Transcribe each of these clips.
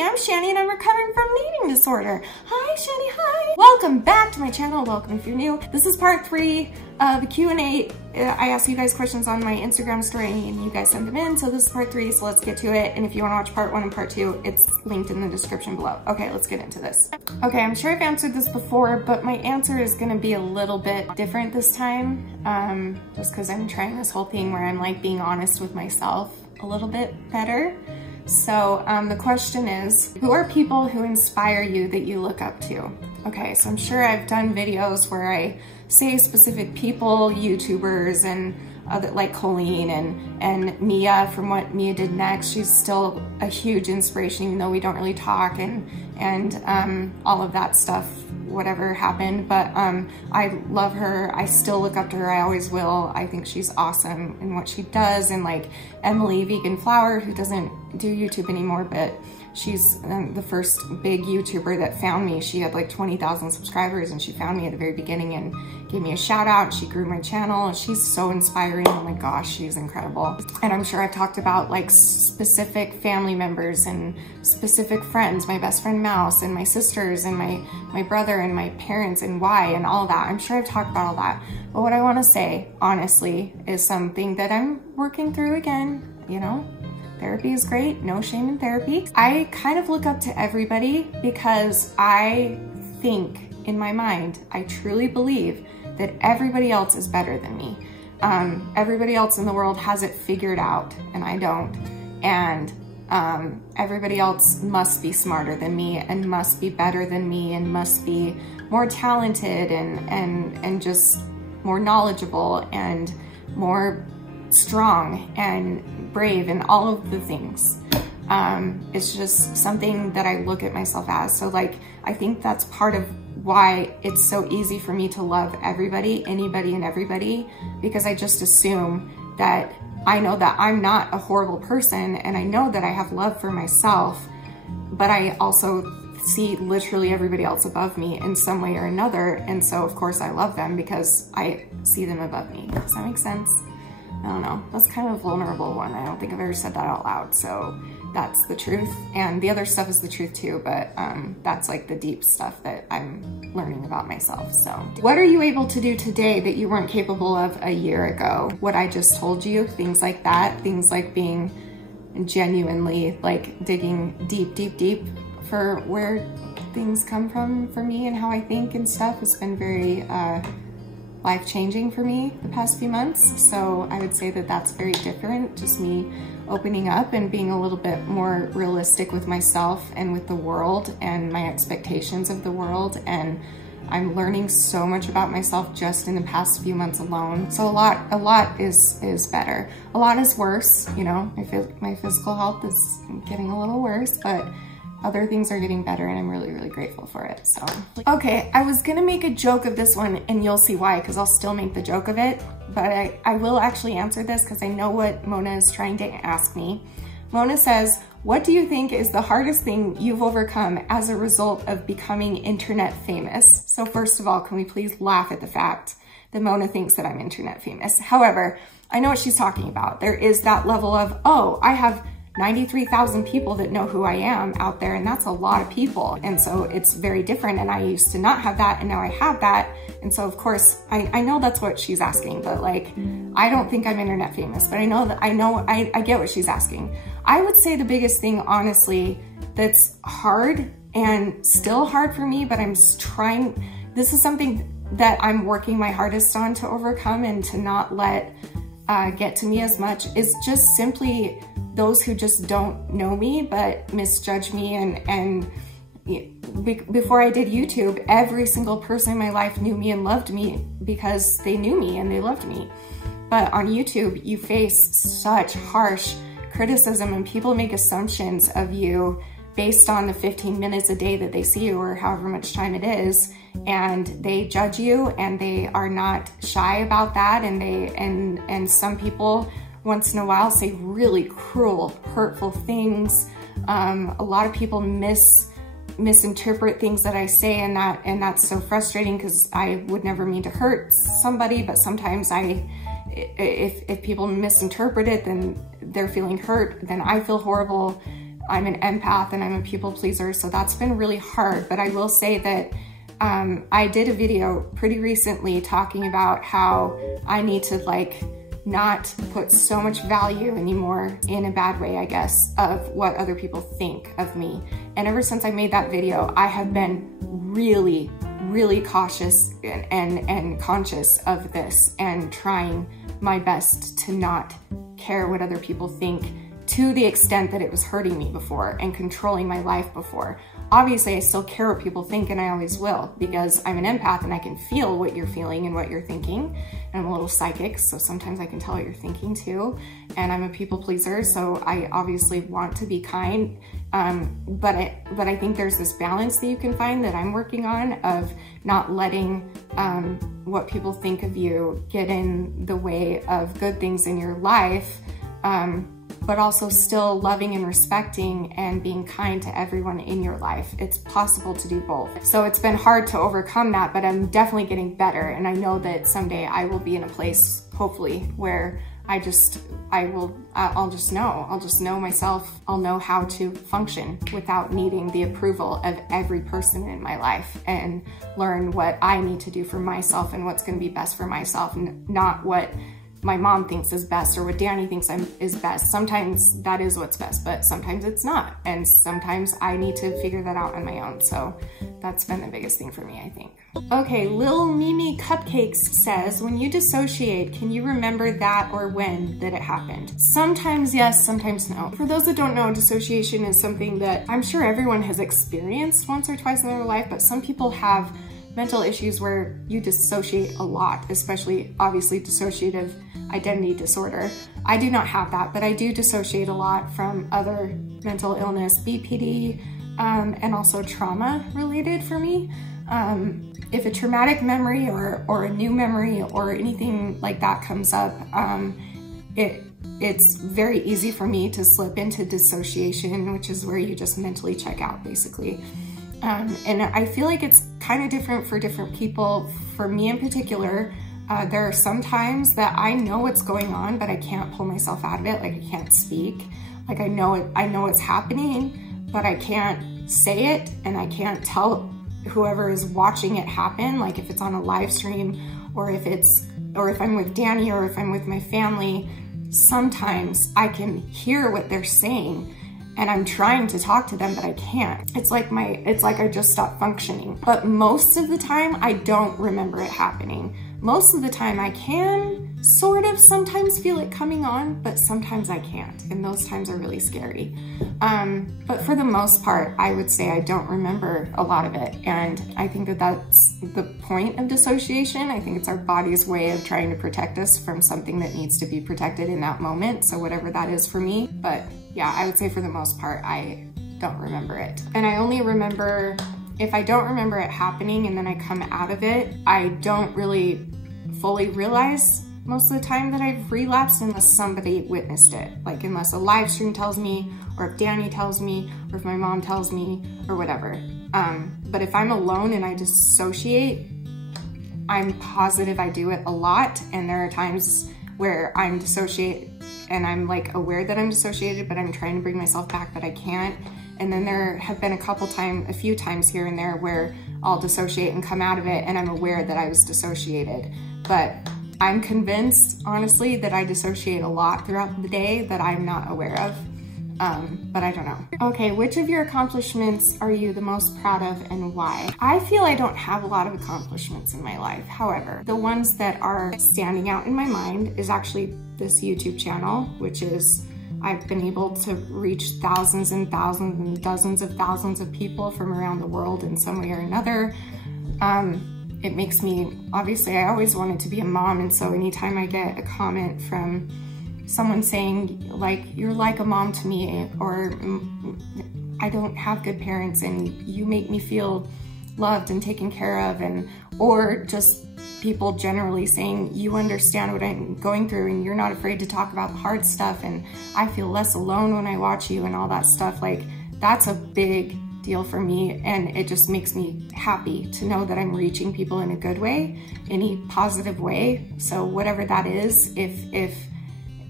me, I'm Shani and I'm recovering from an eating disorder. Hi Shani, hi. Welcome back to my channel. Welcome if you're new. This is part 3 of the Q&A. I asked you guys questions on my Instagram story and you guys sent them in. So this is part 3, so let's get to it. And if you wanna watch part 1 and part 2, it's linked in the description below. Okay, let's get into this. Okay, I'm sure I've answered this before, but my answer is gonna be a little bit different this time. Just cause I'm trying this whole thing where I'm like being honest with myself a little bit better. So the question is, who are people who inspire you that you look up to? Okay, so I'm sure I've done videos where I say specific people, YouTubers, and other, like Colleen and Mia from What Mia Did Next. She's still a huge inspiration, even though we don't really talk and all of that stuff, whatever happened. But I love her. I still look up to her. I always will. I think she's awesome in what she does. And like Emily Vegan Flower, who doesn't do YouTube anymore, but she's the first big YouTuber that found me. She had like 20,000 subscribers and she found me at the very beginning and gave me a shout out. She grew my channel. She's so inspiring. Oh my gosh, she's incredible. And I'm sure I've talked about like specific family members and specific friends, my best friend Mouse and my sisters and my brother and my parents and why and all that. I'm sure I've talked about all that. But what I want to say, honestly, is something that I'm working through again, you know? Therapy is great, no shame in therapy. I kind of look up to everybody because I think in my mind, I truly believe that everybody else is better than me. Everybody else in the world has it figured out and I don't. And everybody else must be smarter than me and must be better than me and must be more talented and just more knowledgeable and more strong and brave and all of the things. It's just something that I look at myself as. So like, I think that's part of why it's so easy for me to love everybody, anybody and everybody, because I just assume that I know that I'm not a horrible person and I know that I have love for myself, but I also see literally everybody else above me in some way or another. And so of course I love them because I see them above me. Does that make sense? I don't know, that's kind of a vulnerable one. I don't think I've ever said that out loud, so that's the truth. And the other stuff is the truth too, but that's like the deep stuff that I'm learning about myself, so. What are you able to do today that you weren't capable of a year ago? What I just told you, things like that, things like being genuinely like digging deep, deep, deep for where things come from for me and how I think and stuff has been very, life-changing for me the past few months. So I would say that that's very different, just me opening up and being a little bit more realistic with myself and with the world and my expectations of the world. And I'm learning so much about myself just in the past few months alone. So a lot is better. A lot is worse, you know, my physical health is getting a little worse, but other things are getting better and I'm really, really grateful for it, so. Okay, I was gonna make a joke of this one and you'll see why, because I'll still make the joke of it, but I will actually answer this because I know what Mona is trying to ask me. Mona says, what do you think is the hardest thing you've overcome as a result of becoming internet famous? So first of all, can we please laugh at the fact that Mona thinks that I'm internet famous? However, I know what she's talking about. There is that level of, oh, I have 93,000 people that know who I am out there, and that's a lot of people. And so it's very different, and I used to not have that, and now I have that. And so of course, I know that's what she's asking, but like, I don't think I'm internet famous, but I get what she's asking. I would say the biggest thing, honestly, that's hard and still hard for me, but I'm trying, this is something that I'm working my hardest on to overcome and to not let get to me as much, is just simply those who just don't know me but misjudge me. And before I did YouTube, every single person in my life knew me and loved me because they knew me and they loved me. But on YouTube, you face such harsh criticism and people make assumptions of you based on the 15 minutes a day that they see you or however much time it is, and they judge you and they are not shy about that. And some people once in a while say really cruel, hurtful things. A lot of people misinterpret things that I say, and that's so frustrating because I would never mean to hurt somebody, but sometimes if people misinterpret it, then they're feeling hurt, then I feel horrible. I'm an empath and I'm a people pleaser, so that's been really hard. But I will say that I did a video pretty recently talking about how I need to like not put so much value anymore, in a bad way, I guess, of what other people think of me. And ever since I made that video, I have been really, really cautious and conscious of this, and trying my best to not care what other people think, to the extent that it was hurting me before and controlling my life before. Obviously, I still care what people think, and I always will, because I'm an empath and I can feel what you're feeling and what you're thinking. And I'm a little psychic, so sometimes I can tell what you're thinking too. And I'm a people pleaser, so I obviously want to be kind. But I think there's this balance that you can find, that I'm working on, of not letting what people think of you get in the way of good things in your life, but also still loving and respecting and being kind to everyone in your life. It's possible to do both. So it's been hard to overcome that, but I'm definitely getting better. And I know that someday I will be in a place, hopefully, where I'll just know myself. I'll know how to function without needing the approval of every person in my life, and learn what I need to do for myself and what's gonna be best for myself, not what my mom thinks is best or what Danny thinks is best. Sometimes that is what's best, but sometimes it's not. And sometimes I need to figure that out on my own. So that's been the biggest thing for me, I think. Okay, Lil Mimi Cupcakes says, when you dissociate, can you remember that or when that it happened? Sometimes yes, sometimes no. For those that don't know, dissociation is something that I'm sure everyone has experienced once or twice in their life, but some people have mental issues where you dissociate a lot, especially obviously dissociative identity disorder. I do not have that, but I do dissociate a lot from other mental illness, BPD, and also trauma related for me. If a traumatic memory or a new memory or anything like that comes up, it's very easy for me to slip into dissociation, which is where you just mentally check out, basically. And I feel like it's kind of different for different people. For me in particular, there are some times that I know what's going on, but I can't pull myself out of it. Like, I can't speak. Like, I know it's happening, but I can't say it, and I can't tell whoever is watching it happen. Like, if it's on a live stream, or if I'm with Danny, or if I'm with my family, sometimes I can hear what they're saying, and I'm trying to talk to them, but I can't. It's like I just stopped functioning. But most of the time, I don't remember it happening. Most of the time, I can sort of sometimes feel it coming on, but sometimes I can't. And those times are really scary. But for the most part, I would say I don't remember a lot of it. And I think that that's the point of dissociation. I think it's our body's way of trying to protect us from something that needs to be protected in that moment. So whatever that is for me. But yeah, I would say for the most part, I don't remember it. And I only remember, if I don't remember it happening and then I come out of it, I don't really fully realize most of the time that I've relapsed unless somebody witnessed it. Like, unless a live stream tells me, or if Danny tells me, or if my mom tells me, or whatever. But if I'm alone and I dissociate, I'm positive I do it a lot. And there are times where I'm dissociated and I'm like aware that I'm dissociated, but I'm trying to bring myself back, but I can't. And then there have been a few times here and there where I'll dissociate and come out of it and I'm aware that I was dissociated. But I'm convinced, honestly, that I dissociate a lot throughout the day that I'm not aware of. But I don't know. Okay, which of your accomplishments are you the most proud of and why? I feel I don't have a lot of accomplishments in my life. However, the ones that are standing out in my mind is actually this YouTube channel, which is, I've been able to reach thousands and thousands and dozens of thousands of people from around the world in some way or another. It makes me, obviously I always wanted to be a mom, and so anytime I get a comment from someone saying like, you're like a mom to me, or I don't have good parents and you make me feel loved and taken care of, or just people generally saying you understand what I'm going through and you're not afraid to talk about the hard stuff and I feel less alone when I watch you and all that stuff, like that's a big deal for me, and it just makes me happy to know that I'm reaching people in a good way, any positive way. So whatever that is, if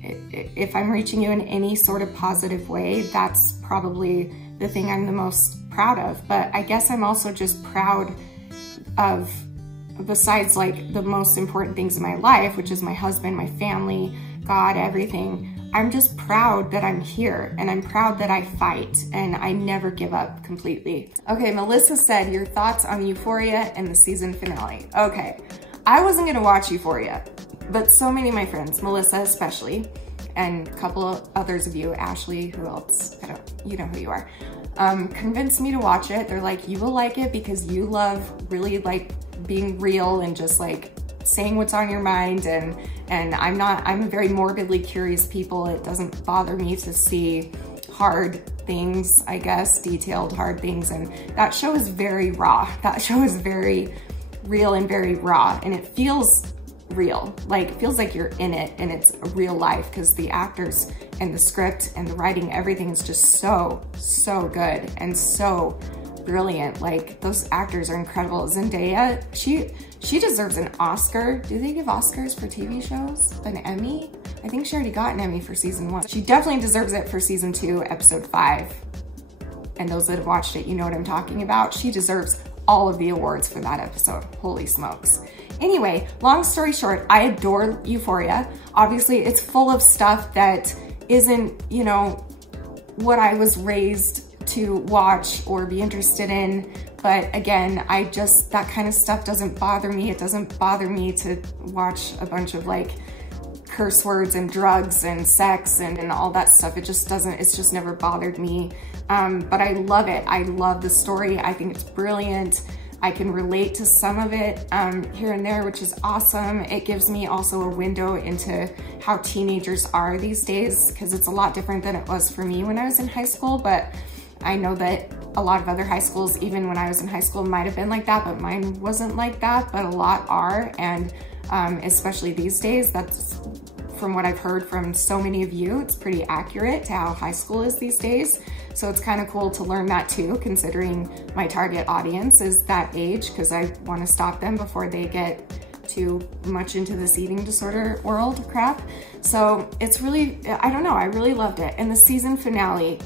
if I'm reaching you in any sort of positive way, that's probably the thing I'm the most proud of. But I guess I'm also just proud of, besides like the most important things in my life, which is my husband, my family, God, everything, I'm just proud that I'm here, and I'm proud that I fight and I never give up completely. Okay, Melissa said, your thoughts on Euphoria and the season finale. Okay, I wasn't gonna watch Euphoria, but so many of my friends, Melissa especially, and a couple of others of you, Ashley, who else? You know who you are, convinced me to watch it. They're like, you will like it because you love really like being real and just like saying what's on your mind, and I'm a very morbidly curious people. It doesn't bother me to see hard things, I guess, detailed hard things, and that show is very raw. That show is very real and very raw, and it feels real. Like, it feels like you're in it and it's a real life, because the actors and the script and the writing, everything is just so good and so brilliant. Like, those actors are incredible. Zendaya, she deserves an Oscar. Do they give Oscars for TV shows? An Emmy? I think she already got an Emmy for season 1. She definitely deserves it for season 2, episode 5. And those that have watched it, you know what I'm talking about. She deserves all of the awards for that episode. Holy smokes. Anyway, long story short, I adore Euphoria. Obviously, it's full of stuff that isn't, you know, what I was raised to watch or be interested in. But again, that kind of stuff doesn't bother me. It doesn't bother me to watch a bunch of like curse words and drugs and sex and all that stuff. It's just never bothered me. But I love it. I love the story. I think it's brilliant. I can relate to some of it here and there, which is awesome. It gives me also a window into how teenagers are these days, because it's a lot different than it was for me when I was in high school. But I know that a lot of other high schools, even when I was in high school, might have been like that, but mine wasn't like that, but a lot are. And especially these days, that's from what I've heard from so many of you, it's pretty accurate to how high school is these days. So it's kind of cool to learn that too, considering my target audience is that age, because I want to stop them before they get too much into this eating disorder world crap. So it's really, I don't know, I really loved it. And the season finale,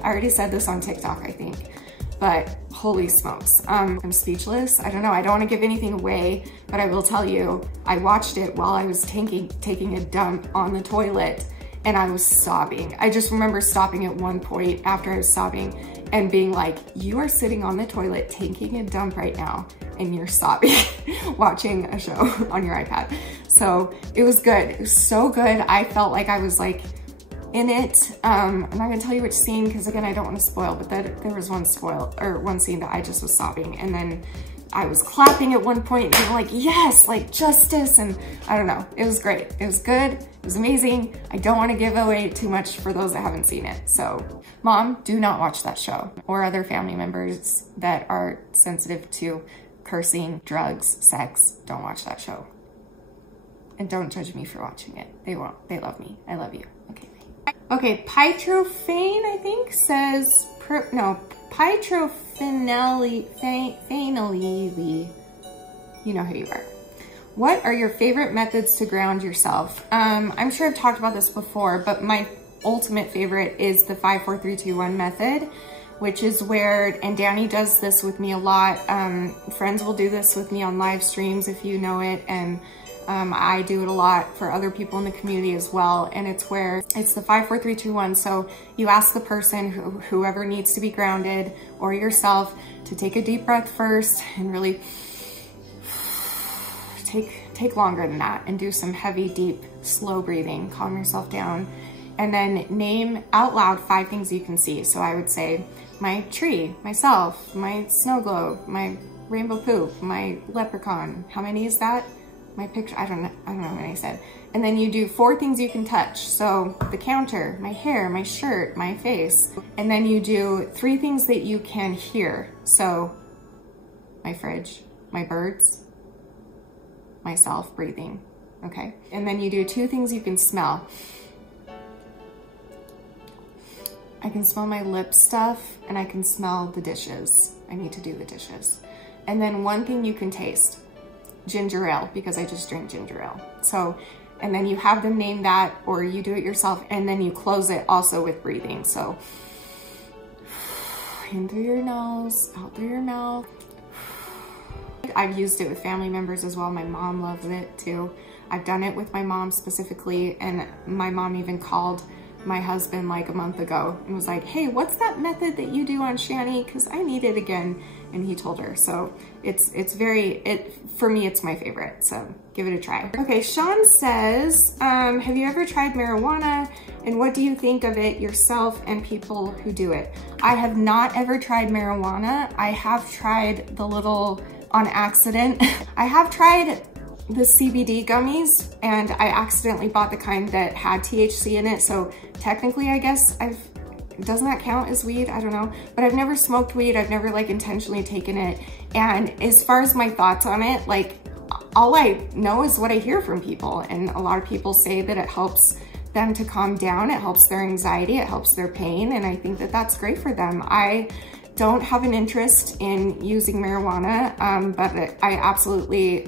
I already said this on TikTok, I think, but holy smokes, I'm speechless. I don't know, I don't want to give anything away, but I will tell you, I watched it while I was taking a dump on the toilet, and I was sobbing. I just remember stopping at one point after I was sobbing and being like, you are sitting on the toilet taking a dump right now and you're sobbing watching a show on your iPad. So it was good. It was so good. I felt like I was like in it. I'm not gonna tell you which scene, because again, I don't want to spoil, but there was one scene that I just was sobbing, and then I was clapping at one point and being like, yes, like justice. And I don't know, it was great. It was good. It was amazing. I don't want to give away too much for those that haven't seen it. So Mom, do not watch that show, or other family members that are sensitive to cursing, drugs, sex. Don't watch that show. And don't judge me for watching it. They won't. They love me. I love you. Okay. Okay, Pytrophane, I think, says, Pytrophenally, you know who you are. What are your favorite methods to ground yourself? I'm sure I've talked about this before, but my ultimate favorite is the 5, 4, 3, 2, 1 method, which is where, and Danny does this with me a lot. Friends will do this with me on live streams if you know it, and I do it a lot for other people in the community as well. And it's where it's the 5, 4, 3, 2, 1. So you ask the person, whoever needs to be grounded, or yourself, to take a deep breath first and really take longer than that, and do some heavy, deep, slow breathing. Calm yourself down, and then name out loud 5 things you can see. So I would say my tree, myself, my snow globe, my rainbow poop, my leprechaun. How many is that? My picture, I don't know how many I said. And then you do 4 things you can touch. So the counter, my hair, my shirt, my face. And then you do 3 things that you can hear. So my fridge, my birds, myself breathing, okay? And then you do 2 things you can smell. I can smell my lip stuff, and I can smell the dishes. I need to do the dishes. And then 1 thing you can taste. Ginger ale, because I just drink ginger ale. So and then you have them name that, or you do it yourself, and then you close it also with breathing. So in through your nose, out through your mouth. I've used it with family members as well. My mom loves it too. I've done it with my mom specifically, and my mom even called my husband like a month ago and was like, hey, what's that method that you do on Shani? Because I need it again. And he told her. So for me, it's my favorite. So give it a try. Okay, Sean says, have you ever tried marijuana? And what do you think of it yourself and people who do it? I have not ever tried marijuana. I have tried the little, on accident, I have tried the CBD gummies, and I accidentally bought the kind that had THC in it. So technically, I guess doesn't that count as weed? I don't know, but I've never smoked weed. I've never like intentionally taken it. And as far as my thoughts on it, like all I know is what I hear from people. And a lot of people say that it helps them to calm down. It helps their anxiety. It helps their pain. And I think that that's great for them. I don't have an interest in using marijuana, but I absolutely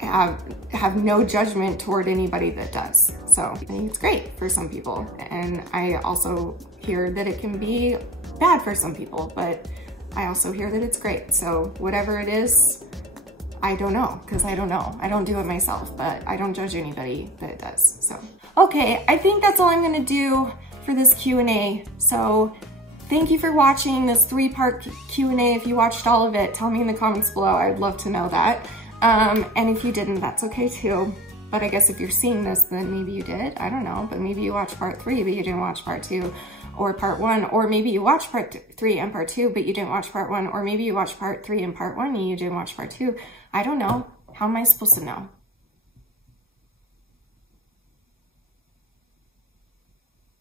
have no judgment toward anybody that does. So I think it's great for some people. And I also hear that it can be bad for some people, but I also hear that it's great. So whatever it is, I don't know, because I don't know. I don't do it myself, but I don't judge anybody that it does. So, okay, I think that's all I'm gonna do for this Q&A. So thank you for watching this 3-part Q&A. If you watched all of it, tell me in the comments below. I'd love to know that. And if you didn't, that's okay too. But I guess if you're seeing this, then maybe you did. I don't know, but maybe you watched part 3, but you didn't watch part 2, or part 1, or maybe you watched part 3 and part 2, but you didn't watch part 1, or maybe you watched part 3 and part 1 and you didn't watch part 2. I don't know. How am I supposed to know?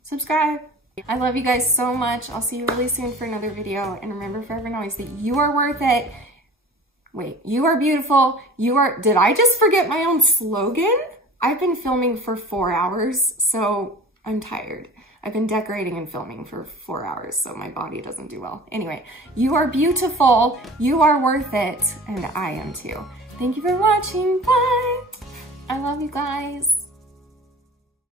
Subscribe. I love you guys so much. I'll see you really soon for another video. And remember forever and always that you are worth it. Wait, you are beautiful. Did I just forget my own slogan? I've been filming for 4 hours, so I'm tired. I've been decorating and filming for 4 hours, so my body doesn't do well. Anyway, you are beautiful, you are worth it, and I am too. Thank you for watching, bye. I love you guys.